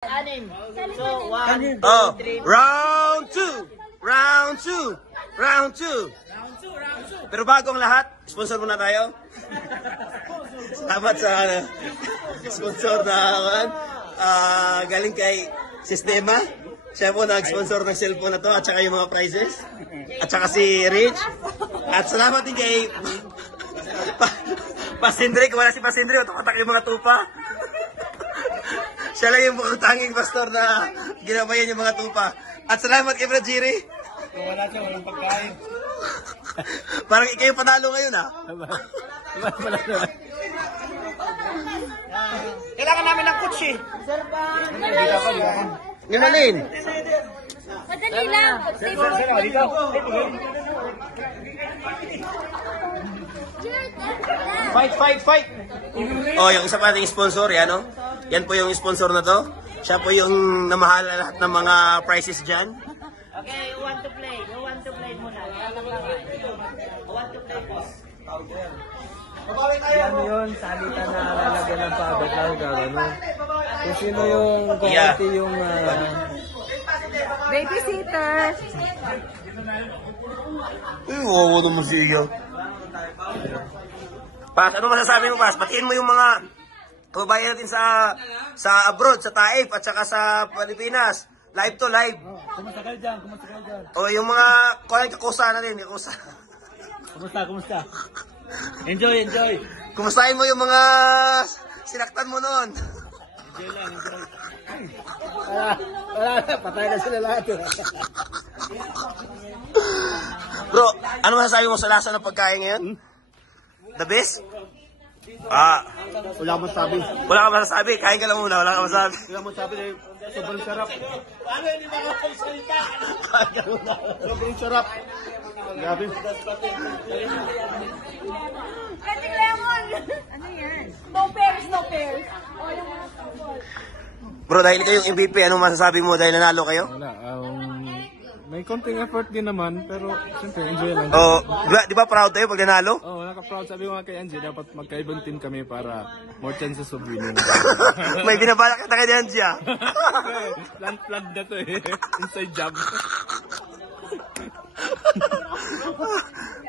Anim. So, 1, 2, Oh, 3. round 2. Round 2. Round 2. Pero bago ang lahat, sponsor muna tayo. Salamat sa sponsor na galing kay Sistema. Siya po nag-sponsor ng cellphone na to at saka yung mga prizes. At saka si Rich. At salamat din kay Pasindre. Kung wala si Pasindre, tumatak yung mga tupa. Siya lang yung mukhang tanging pastor na ginabayan yung mga tupa. At salamat kay Brad Jiri. Kung wala siya, walang pagkain. Parang ikaw yung panalo ngayon, ha? Kailangan namin ng coach eh. Sir pa. Yung alin? Madali lang. Dito. Fight. Oh, yung isa pa nating sponsor, yan, no? Yan po yung sponsor na to. Siya po yung namahala lahat ng mga prizes dyan. Okay, who want to play? Who want to play muna? Who want to play boss? Yan yun, salita na lalagyan ng pabat lang gano'n. Kung sino yung kukunti yung... Babysitter. Uy, wawa naman siya. Pas, ano masasabi mo, Pas? Batiin mo yung mga kababayan natin sa abroad, sa Taif, at saka sa Pilipinas. Live to live. Kumusta kayo dyan? O yung mga kakusa natin, kakusa. Kumusta? Enjoy. Kumustahin mo yung mga sinaktan mo noon. Enjoy lang. Wala na, patay na sila lahat. Bro, ano masasabi mo sa lasa ng pagkain ngayon? The best? Wala akong sabi. Wala ka masasabi. Kain ka lang muna. Wala ka masasabi. Wala akong sabi na sobrang sarap. Ano hindi makapagsalita? Kain ka muna. Sobrang sarap. Grabe. Pwede lemon. Ano yan? No pairs. O yung mga sabon. Bro, dahil kayong MVP, anong masasabi mo dahil nanalo kayo? Wala, may konting effort din naman, pero siyempre enjoy lang. Oh, di ba proud tayo pag nanalo? Oh, naka-proud. Sabi ko nga kay Angie, dapat magkaibang team kami para more chances of winning. May binabalak kita kay Angie, ah. Plan na to eh. Inside job.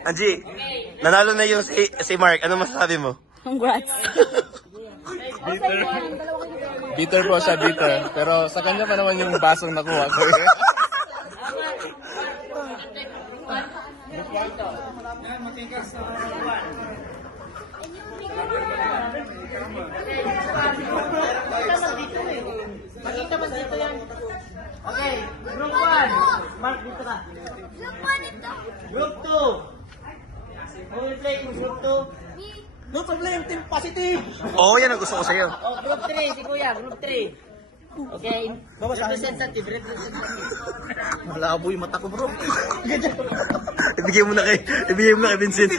Angie, nanalo na yung si Mark. Ano masasabi mo? Congrats. Bitter po siya, bitter. Pero sa kanya pa naman yung basong nakuha ko. Makita mo dito yan. Okay, group 1. Mark, dito ka. Group 2. Who will play in group 2? No problem, team positive! Oo, yan ang gusto ko sa'yo. Oh, group 3, si Kuya, group 3. Okay, representative. Malabo yung mata ko, bro. Ibigay mo na kay Vincent.